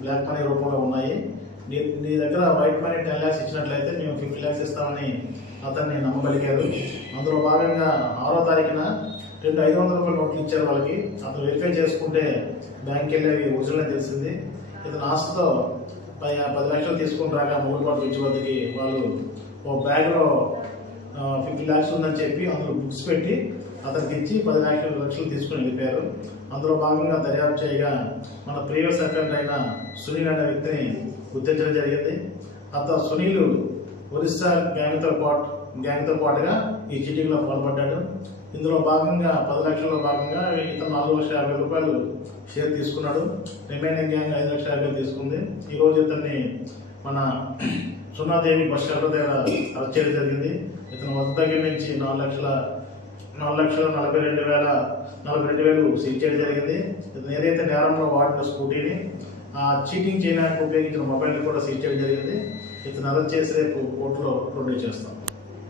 Black money రూపంలో ఉన్నాయి. నీ దగ్గర వైట్ మనీ 10 lakhs ఇచ్చినట్లయితే మేము 50 lakhs ఇస్తామని అతన్ని నమ్మబలికారు. అందులో భాగంగా 6వ తారీఖున 2 500 రూపాయల నోట్లు ఇచ్చారు వాళ్ళకి. అతను వెరిఫై చేసుకుంటే బ్యాంక్కి వెళ్ళేవి ఒరిజినల్ తెలిసింది. ఇతను ఆస్తితో 10 లక్షలు తీసుకుని రాగా మూలపాటు బ్రిడ్జ్ వద్దకి వాళ్ళు ఓ బ్యాగ్లో 50 lakhs ఉందని చెప్పి అందులో బుక్స్ పెట్టి అతనికి ఇచ్చి 10 లక్షలు తీసుకుని వెళ్ళిపోయారు. అందులో భాగంగా దర్యాప్తు చేయగా మన ప్రీవియస్ అకౌంట్ అయిన సునీల్ అనే వ్యక్తిని గుర్తించడం జరిగింది. అతను సునీల్ ఒరిస్సా గ్యాంగ్తో పాటుగా ఈ చీటింగ్లో పాల్పడ్డాడు. ఇందులో భాగంగా 10 లక్షల్లో భాగంగా ఇతను 4,50,000 రూపాయలు షేర్ తీసుకున్నాడు. రిమైనింగ్ గ్యాంగ్ 5,50,000 తీసుకుంది. ఈరోజు ఇతన్ని మన సున్నాదేవి బస్ స్టాండ్ దగ్గర అరెస్ట్ చేయడం జరిగింది. ఇతను వద్ద దగ్గర నుంచి 4,42,000 సీజ్ చేయడం జరిగింది. ఇతను ఏదైతే నేరంలో వాడిన స్కూటీని చీటింగ్ చేయడానికి ఉపయోగించిన మొబైల్ని కూడా సీజ్ చేయడం జరిగింది. ఇతను అరెస్ట్ చేసి రేపు కోర్టులో ప్రొడ్యూస్ చేస్తాం.